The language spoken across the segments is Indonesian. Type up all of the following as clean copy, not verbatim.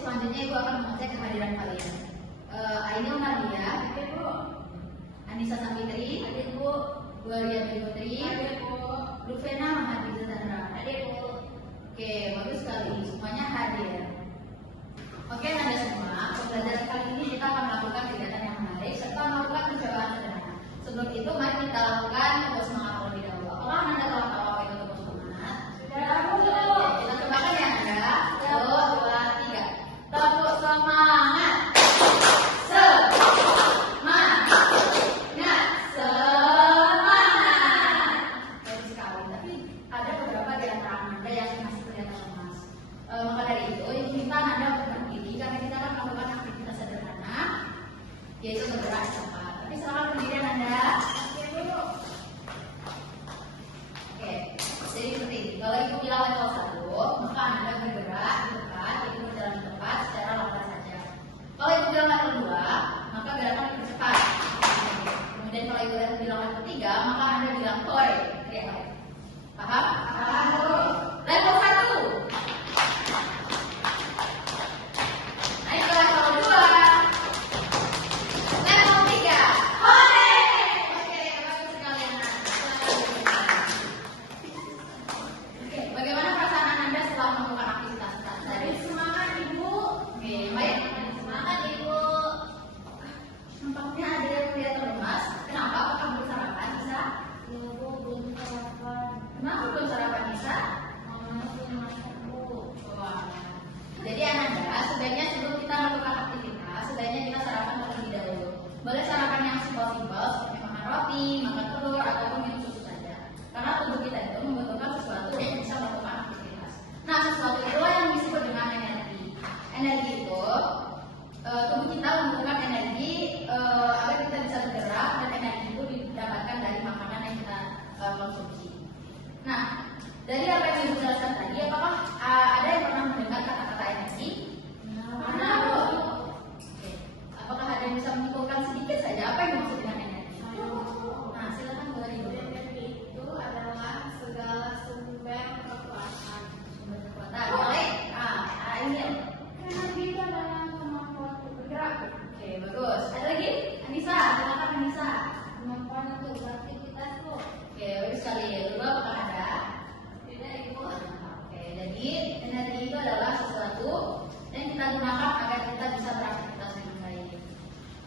selanjutnya Ibu akan mengecek kehadiran kalian. Ainul Nadia, Hadir Bu. Anissa Sapitri, Hadir Bu. Gloria Putri, Hadir Bu. Lufena Mahardika Chandra. Hadir Bu. Oke, bagus sekali, semuanya hadir. Oke, Anda semua, pembelajaran kali ini kita akan melakukan kegiatan yang menarik serta melakukan percobaan sederhana. Sebelum itu, mari kita lakukan tepuk semangat terlebih dahulu. Apakah Anda telah tahu apa itu tepuk semangat? Sudah tahu Bu. Kita cobakan ya Anda. 1, 2, 3. Tepuk semangat. Semangat. Semangat. Bagus sekali. Tapi ada beberapa di antara Anda yang masih kelihatan lemas. Maka dari itu, kita Anda untuk berdiri karena kita akan melakukan aktivitas sederhana, yaitu bergerak cepat. Tapi silakan berdiri Anda. Oke, jadi seperti ini. Kalau Ibu bilang level 1, maka Anda bergerak di depan, Ibu berjalan di tempat secara lambat saja. Kalau Ibu bilang level 2, maka gerakan dipercepat. Kemudian kalau Ibu bilang level 3, maka Anda bilang toy. Paham? Paham. Level 1. Naik ke level 2. Level 3. Hore! Oke, bagus sekali anak. Oke, bagaimana perasaan Anda setelah melakukan aktivitas tadi? Semangat Ibu. Oke, baik. Semangat Ibu. Nampaknya ada yang kelihatan lemas. Kenapa? Apakah belum sarapan, Nisa? Ya Bu, belum sarapan. Kenapa belum sarapan, Nisa? Mama belum masak Bu. Wah. Jadi Ananda, sebaiknya sebelum kita melakukan aktivitas, sebaiknya kita sarapan terlebih dahulu. Boleh sarapan yang simpel-simpel seperti makan roti, makan telur, ataupun minum susu saja. Karena tubuh kita itu membutuhkan sesuatu yang bisa melakukan aktivitas. Nah, sesuatu itulah yang disebut dengan energi. Energi itu, tubuh kita membutuhkan energi agar kita bisa bergerak, dan energi itu didapatkan dari makanan yang kita konsumsi. Nah, dari apa yang Ibu jelaskan tadi, apakah ada yang pernah mendengar kata-kata energi? Pernah, Bu. Oke. Apakah ada yang bisa menyimpulkan sedikit saja apa yang dimaksud dengan energi? Nah, silakan Bu Ibu. Energi itu adalah segala sumber kekuatan. Sumber kekuatan. Boleh? Ini. Energi itu adalah kemampuan untuk bergerak. Oke, bagus. Ada lagi? Anissa, silakan Anissa. Kemampuan untuk beraktivitas Bu. Oke, bagus sekali. Dulu apakah ada? Tidak Ibu. Oke, jadi energi itu adalah sesuatu yang kita gunakan agar kita bisa beraktivitas dengan baik.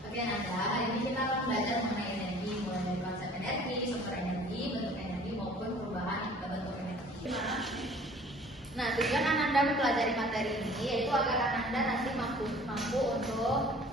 Oke, Nanda, hari ini kita akan belajar mengenai energi, mulai dari konsep energi, sumber energi, bentuk energi, maupun perubahan bentuk energi. Nah, tujuan Ananda mempelajari materi ini yaitu agar Ananda nanti mampu untuk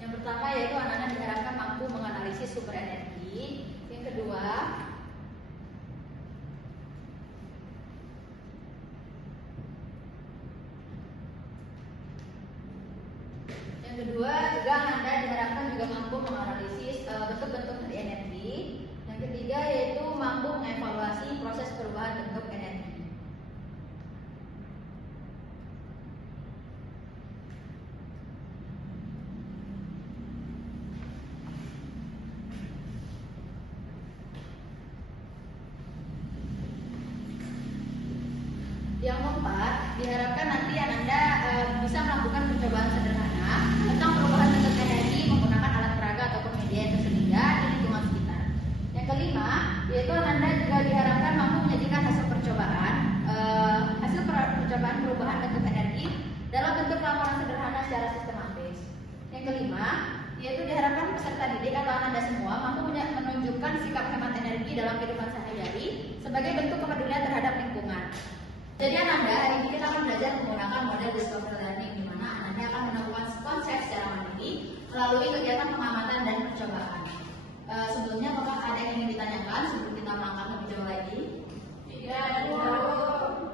yang pertama yaitu anak-anak diharapkan mampu menganalisis sumber energi. Yang kedua, juga Anda diharapkan juga mampu menganalisis bentuk-bentuk dari energi. Yang ketiga yaitu mampu mengevaluasi proses perubahan bentuk energi. Yang keempat, diharapkan nanti Anda bisa melakukan percobaan sederhana tentang perubahan bentuk energi menggunakan alat peraga ataupun media yang tersedia di lingkungan sekitar. Yang kelima, yaitu Anda juga diharapkan mampu menyajikan hasil percobaan perubahan bentuk energi dalam bentuk laporan sederhana secara sistematis. Yang kelima, yaitu diharapkan peserta didik atau Anda semua mampu menunjukkan sikap hemat energi dalam kehidupan sehari-hari sebagai bentuk kepedulian terhadap lingkungan. Jadi Ananda, hari ini kita akan belajar menggunakan model discovery learning di mana Ananda akan menemukan konsep secara mandiri melalui kegiatan pengamatan dan percobaan. Sebelumnya apakah ada yang ingin ditanyakan sebelum kita melangkah lebih jauh lagi? Tidak Bu.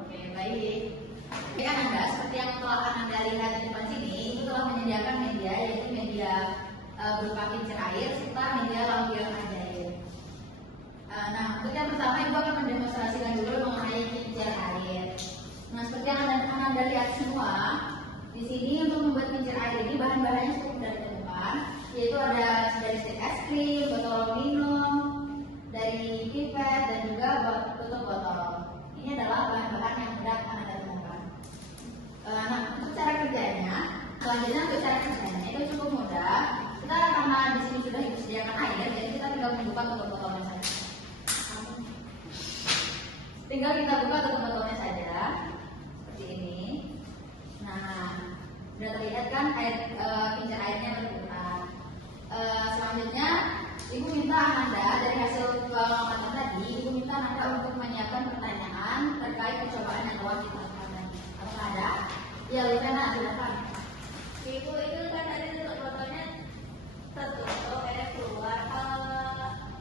Oke, baik. Jadi Ananda, seperti yang telah Ananda lihat di depan sini, itu telah menyediakan media yaitu media berupa kincir air serta media lampion ajaib. Nah, untuk yang pertama Ibu akan mendemonstrasikan dulu mengenai kincir air. Nah, seperti yang Anda lihat semua, di sini untuk membuat Selanjutnya untuk cara kerjanya itu cukup mudah. Kita karena di sini sudah disediakan air, jadi kita tinggal membuka tutup botolnya saja. Tinggal kita buka tutup botolnya saja, seperti ini. Nah, sudah terlihat kan air kincir airnya berputar. Selanjutnya, Ibu minta Ananda dari hasil pengamatan tadi, Ibu minta Ananda untuk menyiapkan pertanyaan terkait percobaan yang telah kita lakukan tadi. Apakah ada? Ya, Lukana, silakan. Ibu itu kan tadi tutup botolnya tertutup, airnya keluar.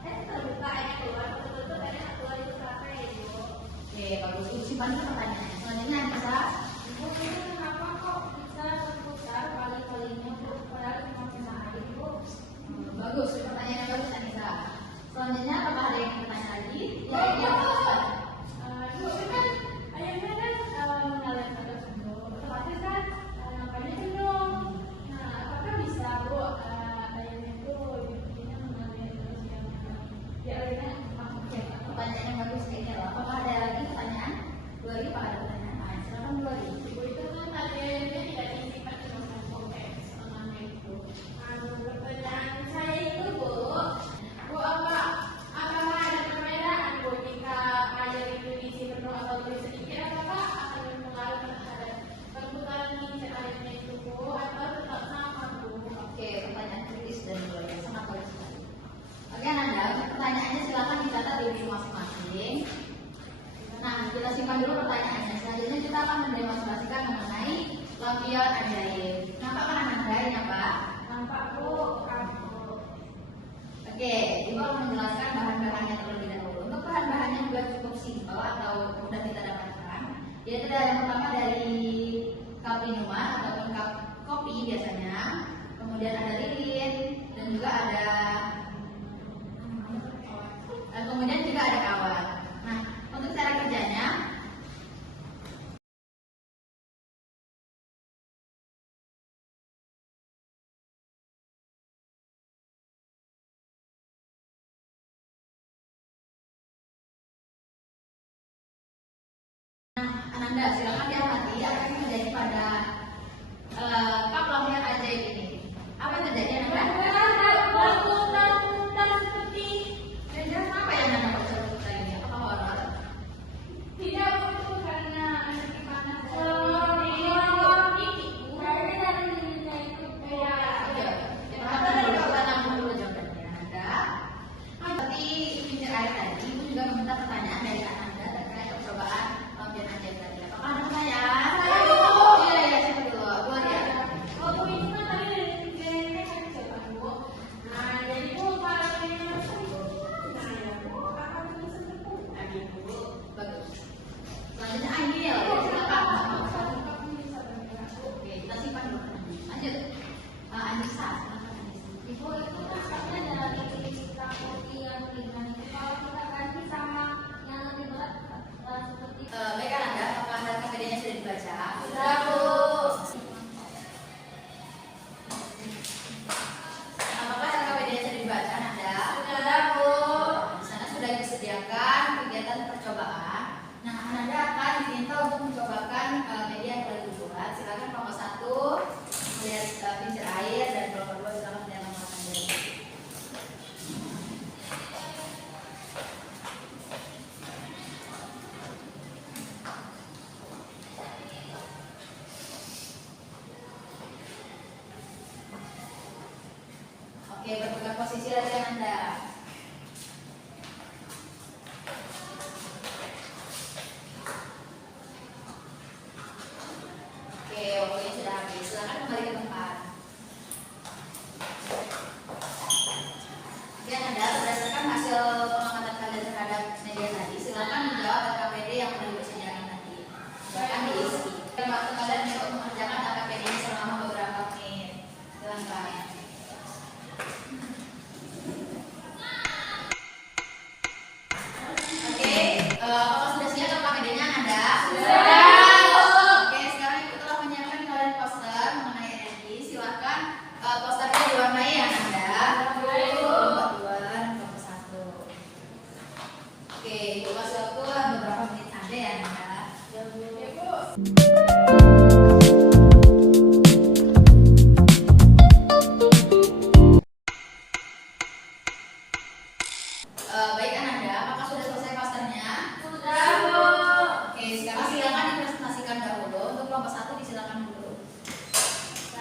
Terbuka airnya keluar, tertutup airnya keluar itu berapa ya Ibu? Oke, bagus. Ibu simpan dulu pertanyaannya. Selanjutnya bisa. Ibu itu kenapa kok bisa terputar kali-kalinya Bu? Padahal cuma kena air Bu. Bagus, pertanyaan yang bagus Anissa. Selanjutnya apakah ada yang bertanya lagi? Ya, ya. Ibu itu kan airnya kan mengalir ke atas sumur, otomatis kan nampaknya cenderung. Nah, apakah bisa Bu airnya itu bikinnya mengalir terus ya airnya Oke, pertanyaan yang bagus ini loh. Apakah ada lagi pertanyaan? Dua lagi, Pak, ada pertanyaan? Nah, silakan dulu lagi. Ibu itu kan airnya tidak disimpan di dalam konteks mengenai itu. Pertanyaan saya itu Bu, apakah ada perbedaan Bu jika air itu diisi penuh atau berisi sedikit, apakah akan berpengaruh terhadap perputaran kincir airnya itu Bu, atau tetap sama Bu? Oke, pertanyaan kritis dan yang sangat bagus sekali. Oke, Ananda, untuk pertanyaannya silakan dicatat di buku masing-masing. Nah, kita simpan dulu pertanyaannya. Selanjutnya kita akan mendemonstrasikan mengenai lampion ajaib. Nampak kan Ananda ini apa? Nampak Bu, Oke, Ibu akan menjelaskan bahan-bahannya terlebih dahulu. Untuk bahan-bahannya juga cukup simpel atau mudah kita dapatkan. Yaitu yang pertama dari cup minuman ataupun cup kopi biasanya. Kemudian ada lilin dan juga ada kemudian juga ada kawat. Nah, untuk cara kerjanya Ananda, silakan diamati apa yang terjadi pada cup lampion ajaib ini. Apa yang terjadi Ananda? putar seperti Dan apa yang Ananda bisa lakukan ini? Apakah horor? tidak Bu, itu karena gimana? Iya, kita akan dulu jawabannya Ananda. Seperti kincir air tadi, Ibu juga meminta pertanyaan dari Ananda terkait percobaan lampion ajaib tadi. Apakah ada pertanyaan? Iya, iya, siapa dulu? Buat ya. Bagus. Selanjutnya Ainil, silakan. Oke, kita simpan dulu. Lanjut. Anissa, silakan Anissa. Ibu itu nampaknya dari kita kopi yang ringan itu kalau kita ganti sama yang lebih berat seperti Baik Ananda, apakah harga bedanya sudah dibaca? Sudah, Bu. Apakah harga bedanya sudah dibaca Ananda? Sudah, Bu. Di sana sudah disediakan kegiatan percobaan. Nah, Ananda akan diminta untuk mencobakan media yang telah dibuat. Silakan kelompok 1 melihat kincir air dan kelompok 2 silakan melihat menggunakan jari. Oke, bertukar posisi lagi Ananda. Oke, waktunya sudah habis. Silakan kembali ke tempat. Oke, Ananda, berdasarkan hasil pengamatan kalian terhadap media tadi, silakan menjawab LKPD yang sudah disediakan tadi. Silakan diisi. Waktu kalian untuk mengerjakan LKPD ini selama beberapa menit. Silakan.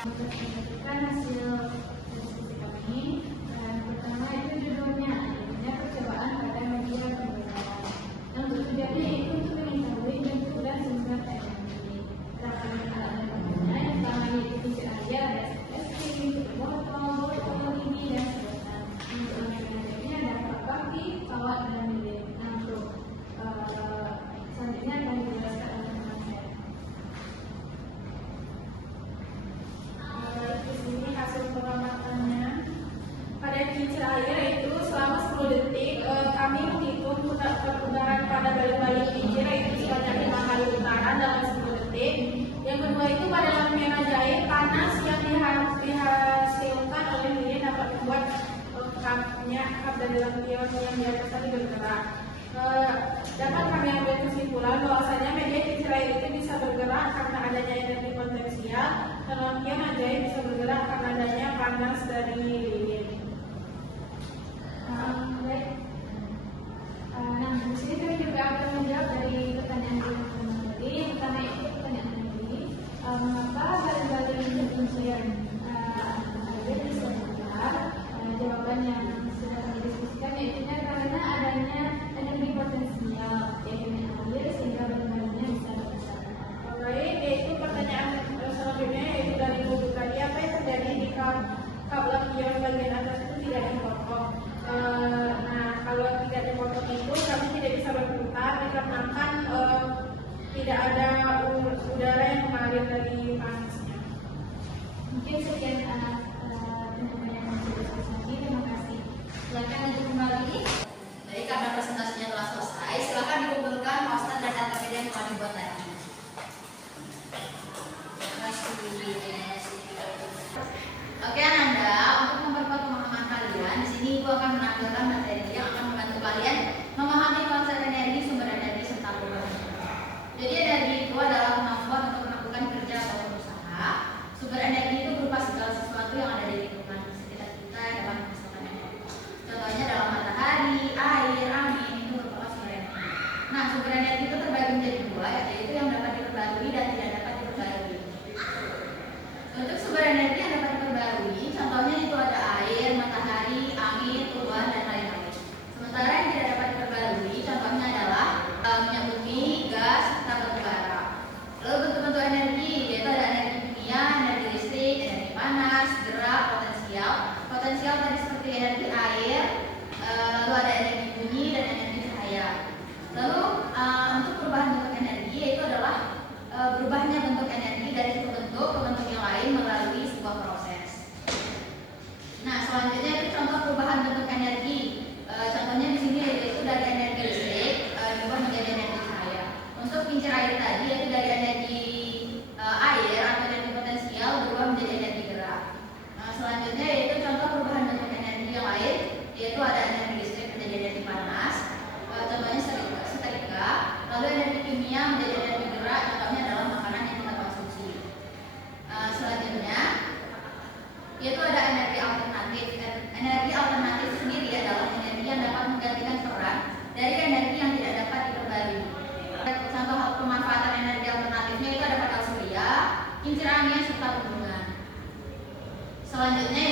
Berdasarkan hasil diskusi kami, pertama itu judulnya percobaan pada media pembelajaran. Yang tujuannya itu untuk mengetahui bentuk dan sumber energi. Rangkaian alat dan bahannya yang pertama yaitu PC area, ada SPC, botol, ini dan sedotan. Untuk energinya ada bakti, kawat dan lilin. Nah, untuk selanjutnya akan dijelaskan oleh teman saya. Di sini hasil pengamatannya pada kincir air itu selama 10 detik kami menghitung perubahan pada balik-balik kincir itu sebanyak 5 kali putaran dalam 10 detik. Yang kedua itu pada lampion ajaib panas yang dihasilkan oleh lilin dapat membuat kap dari lampion yang di atas tadi bergerak. Dapat kami ambil kesimpulan bahwasanya media kincir air itu bisa bergerak karena adanya energi potensial dan lampion ajaib bisa bergerak karena adanya panas dari lilin. Baik. Nah, di sini kami juga akan menjawab dari pertanyaan teman-teman tadi. Yang pertama itu pertanyaan tadi, mengapa balik-balik kincir air bisa bergerak? Jawaban yang sudah kami diskusikan yaitu karena adanya energi potensial yaitu air sehingga balik-baliknya bisa bergerak. Baik, yaitu pertanyaan selanjutnya yaitu dari buku tadi, apa yang terjadi di kap lampion bagian atas itu tidak dipotong. Nah, kalau tidak dipotong itu kami tidak bisa berputar dikarenakan tidak ada udara yang mengalir dari panasnya. Mungkin sekian teman-teman yang masih diskusi. Terima kasih. Silakan lanjut kembali. Jadi karena presentasinya telah selesai, silakan dikumpulkan poster dan data media yang telah dibuat tadi. Terima kasih. Oke Ananda, untuk memperkuat pemahaman kalian, di sini Ibu akan menampilkan materi yang akan membantu kalian memahami konsep energi, sumber energi, serta perubahan. Jadi energi itu adalah kemampuan untuk melakukan kerja atau berusaha. Sumber energi itu berupa segala sesuatu yang ada di lingkungan sekitar kita yang dapat menghasilkan energi. Contohnya dalam matahari, air, angin itu merupakan sumber energi. Nah, sumber energi itu terbagi menjadi dua, yaitu yang dapat diperbarui dan tidak dapat diperbarui. Untuk sumber energi yang dapat diperbarui, contohnya itu ada air, matahari, angin, tumbuhan, dan lain-lain. Sementara yang tidak dapat diperbarui, contohnya adalah minyak bumi, gas, serta batu bara. Lalu bentuk-bentuk energi, yaitu ada energi kimia, energi listrik, energi panas, gerak, potensial. Potensial tadi seperti energi air, lalu ada energi bunyi dan energi cahaya. Lalu untuk perubahan bentuk energi, yaitu adalah berubahnya bentuk energi dari satu bentuk ke bentuk yang lain melalui sebuah proses. Nah, selanjutnya itu contoh perubahan bentuk energi. Contohnya di sini yaitu dari energi listrik diubah menjadi energi cahaya. Untuk kincir air tadi yaitu dari energi air atau energi potensial berubah menjadi energi gerak. Selanjutnya yaitu contoh perubahan bentuk energi yang lain, yaitu ada energi listrik menjadi energi panas. Contohnya setrika. Lalu energi kimia menjadi energi gerak. Contohnya adalah makanan yang kita konsumsi. Selanjutnya yaitu ada energi alternatif. Energi alternatif sendiri adalah energi yang dapat menggantikan peran dari energi yang tidak dapat diperbarui. Contoh pemanfaatan energi alternatifnya itu ada panel surya, kincir angin, serta bendungan. Selanjutnya